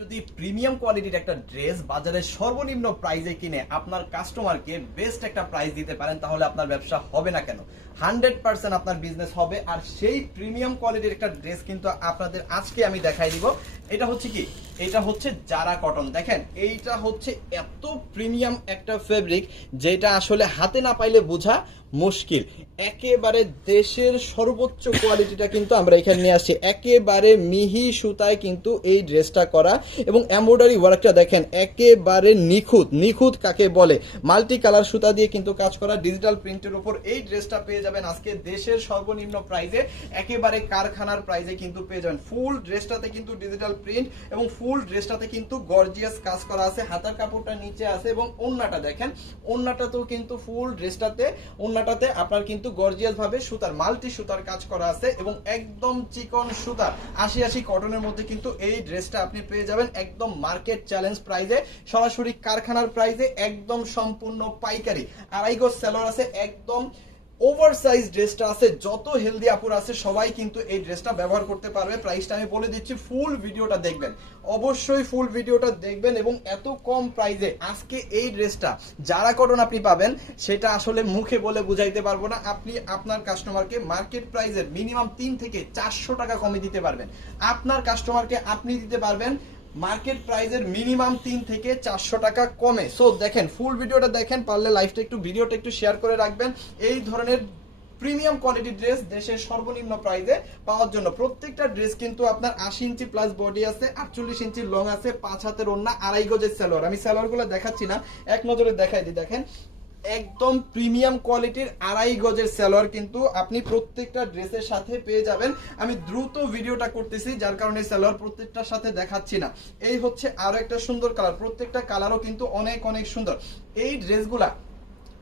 যদি প্রিমিয়াম কোয়ালিটির একটা ড্রেস বাজারে সর্বনিম্ন প্রাইজে কিনে আপনার কাস্টমারকে বেস্ট একটা প্রাইস দিতে পারেন, তাহলে আপনার ব্যবসা হবে না কেন? হান্ড্রেড পার্সেন্ট আপনার বিজনেস হবে, আর সেই প্রিমিয়াম কোয়ালিটির একটা ড্রেস কিন্তু আপনাদের আজকে আমি দেখাই দিব। এটা হচ্ছে কি? এটা হচ্ছে জারা কটন। দেখেন, এইটা হচ্ছে এত প্রিমিয়াম একটা ফেব্রিক, যেটা আসলে হাতে না পাইলে বোঝা মুশকিল। একেবারে দেশের সর্বোচ্চ কোয়ালিটিটা কিন্তু আমরা এখানে নিয়ে আসছি। একেবারে মিহি সুতায় কিন্তু এই ড্রেসটা করা এবং এমব্রয়ডারি ওয়ার্কটা দেখেন, একেবারে নিখুঁত। নিখুঁত কাকে বলে? মাল্টি কালার সুতা দিয়ে কিন্তু কাজ করা ডিজিটাল প্রিন্টের উপর এই ড্রেসটা পেয়ে যাবেন আজকে দেশের সর্বনিম্ন প্রাইজে একেবারে কারখানার প্রাইজে কিন্তু পেয়ে যাবেন। ফুল ড্রেসটাতে কিন্তু ডিজিটাল প্রিন্ট এবং ফুল ড্রেসটাতে কিন্তু গর্জিয়াস কাজ করা আছে, হাতার কাপড়টা নিচে আছে এবং ওন্নাটা দেখেন, ওন্নাটাতেও কিন্তু ফুল ড্রেসটাতে, ওন্নাটাতে আপনার কিন্তু গর্জিয়াস ভাবে সুতার, মাল্টি সুতার কাজ করা আছে এবং একদম চিকন সুতার, আশি আশি কটনের মধ্যে কিন্তু এই ড্রেসটা আপনি পেয়ে যাবেন একদম মার্কেট চ্যালেঞ্জ প্রাইজে সরাসরি কারখানার প্রাইজে একদম সম্পূর্ণ পাইকারি আড়াই গজ সেলর আছে, একদম ওভার সাইজ ড্রেসটা আছে, যত হেলদি আপুর আছে, সবাই কিন্তু এই ড্রেসটা ব্যবহার করতে পারবে। প্রাইসটা আমি বলে দিচ্ছি ফুল ভিডিওটা দেখবেন। অবশ্যই ফুল ভিডিওটা দেখবেন এবং এত কম প্রাইসে আজকে এই ড্রেসটা যারা কটন আপনি পাবেন, সেটা আসলে মুখে বলে বুঝাইতে পারব না। আপনি আপনার কাস্টমারকে মার্কেট প্রাইসের মিনিমাম তিন থেকে চারশো টাকা কমে দিতে পারবেন। আপনার কাস্টমারকে আপনি দিতে পারবেন মার্কেট প্রাইজের মিনিমাম তিন থেকে চারশো টাকা কমে। সো দেখেন ফুল ভিডিওটা দেখেন, পারলে লাইফটা একটু ভিডিওটা একটু শেয়ার করে রাখবেন। এই ধরনের প্রিমিয়াম কোয়ালিটি ড্রেস দেশের সর্বনিম্ন প্রাইসে পাওয়ার জন্য। প্রত্যেকটা ড্রেস কিন্তু আপনার আশি ইঞ্চি প্লাস বডি আছে, আটচল্লিশ ইঞ্চি লং আছে, পাঁচ হাতের ওন্না আড়াই গজের সালোয়ার। আমি সালোয়ারগুলো দেখাচ্ছি না, এক নজরে দেখাই দিই, দেখেন। একদম প্রিমিয়াম কোয়ালিটির আড়াই গজের সালোয়ার কিন্তু আপনি প্রত্যেকটা ড্রেসের সাথে পেয়ে যাবেন। আমি দ্রুত ভিডিওটা করতেছি, যার কারণে সালোয়ার প্রত্যেকটার সাথে দেখাচ্ছি না। এই হচ্ছে আরও একটা সুন্দর কালার প্রত্যেকটা কালারও কিন্তু অনেক অনেক সুন্দর। এই ড্রেসগুলা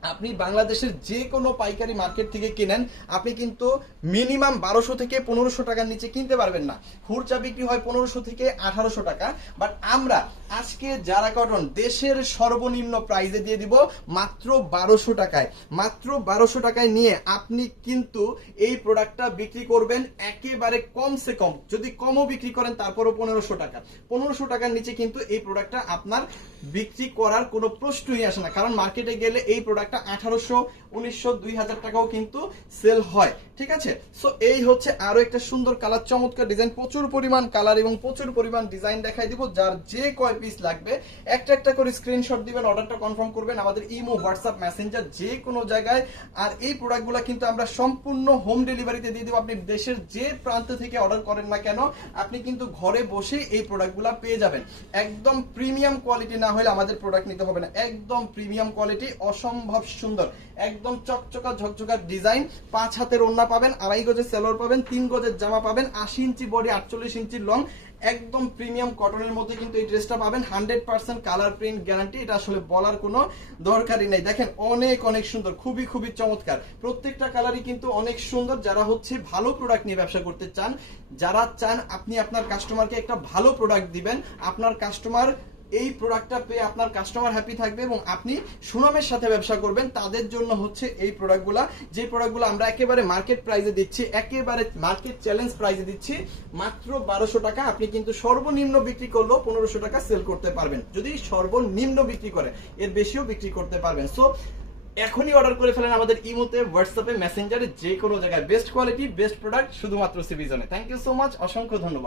আপনি বাংলাদেশের যে কোনো পাইকারি মার্কেট থেকে কিনেন, আপনি কিন্তু মিনিমাম বারোশো থেকে পনেরোশো টাকার নিচে কিনতে পারবেন না। খুরচা বিক্রি হয় পনেরোশো থেকে আঠারোশো টাকা। বাট আমরা আজকে যারা কটন দেশের সর্বনিম্ন প্রাইজে দিয়ে দিব মাত্র বারোশো টাকায়। মাত্র বারোশো টাকায় নিয়ে আপনি কিন্তু এই প্রোডাক্টটা বিক্রি করবেন একেবারে কমসে কম। যদি কমও বিক্রি করেন, তারপরও পনেরোশো টাকা। পনেরোশো টাকার নিচে কিন্তু এই প্রোডাক্টটা আপনার বিক্রি করার কোনো প্রশ্নই আসে না। কারণ মার্কেটে গেলে এই প্রোডাক্টটা আঠারোশো, উনিশশো, দুই হাজার টাকাও কিন্তু সেল হয়। ঠিক আছে? সো এই হচ্ছে আরও একটা সুন্দর কালার চমৎকার ডিজাইন প্রচুর পরিমাণ কালার এবং প্রচুর পরিমাণ ডিজাইন দেখাই দিব। যার যে কয় পিস লাগবে, একটা একটা করে স্ক্রিনশট দিবেন অর্ডারটা কনফার্ম করবেন আমাদের ইমো হোয়াটসঅ্যাপ মেসেঞ্জার যে কোনো জায়গায়। আর এই প্রোডাক্টগুলো কিন্তু আমরা সম্পূর্ণ হোম ডেলিভারিতে দিয়ে দেবো। আপনি দেশের যে প্রান্ত থেকে অর্ডার করেন না কেন, আপনি কিন্তু ঘরে বসে এই প্রোডাক্টগুলো পেয়ে যাবেন। একদম প্রিমিয়াম কোয়ালিটি না হলে আমাদের প্রোডাক্ট নিতে হবে না। একদম প্রিমিয়াম কোয়ালিটি অসম্ভব সুন্দর। একদম চকচকা, ঝকঝকা ডিজাইন। পাঁচ হাতের ওন্না পাবেন, আড়াই গজের সেলোর পাবেন, তিন গজের জামা পাবেন, আশি ইঞ্চি বডি, আটচল্লিশ ইঞ্চি লং। একদম প্রিমিয়াম কটনের মধ্যে কিন্তু এই ড্রেসটা পাবেন। Hundred percent colour print guarantee, এটা আসলে বলার কোনো দরকারই নেই। দেখেন, অনেক অনেক সুন্দর, খুবই খুবই চমৎকার। প্রত্যেকটা কালারই কিন্তু অনেক সুন্দর। যারা হচ্ছে ভালো প্রোডাক্ট নিয়ে ব্যবসা করতে চান, যারা চান আপনি আপনার কাস্টমারকে একটা ভালো প্রোডাক্ট দিবেন, আপনার কাস্টমার এই প্রোডাক্টটা পেয়ে আপনার কাস্টমার হ্যাপি থাকবে এবং আপনি সুনামের সাথে ব্যবসা করবেন, তাদের জন্য হচ্ছে এই প্রোডাক্টগুলা যে প্রোডাক্টগুলো আমরা একেবারে মার্কেট প্রাইসে দিচ্ছি, একেবারে মার্কেট চ্যালেঞ্জ প্রাইসে দিচ্ছি, মাত্র বারোশো টাকা আপনি কিন্তু সর্বনিম্ন বিক্রি করলেও পনেরোশো টাকা সেল করতে পারবেন। যদি সর্বনিম্ন বিক্রি করে, এর বেশিও বিক্রি করতে পারবেন। সো এখনই অর্ডার করে ফেলেন আমাদের ইমোতে, হোয়াটসঅ্যাপে মেসেঞ্জারে যে কোনো জায়গায়। বেস্ট কোয়ালিটি বেস্ট প্রোডাক্ট শুধুমাত্র সিবিজনে থ্যাংক ইউ সো মাচ অসংখ্য ধন্যবাদ।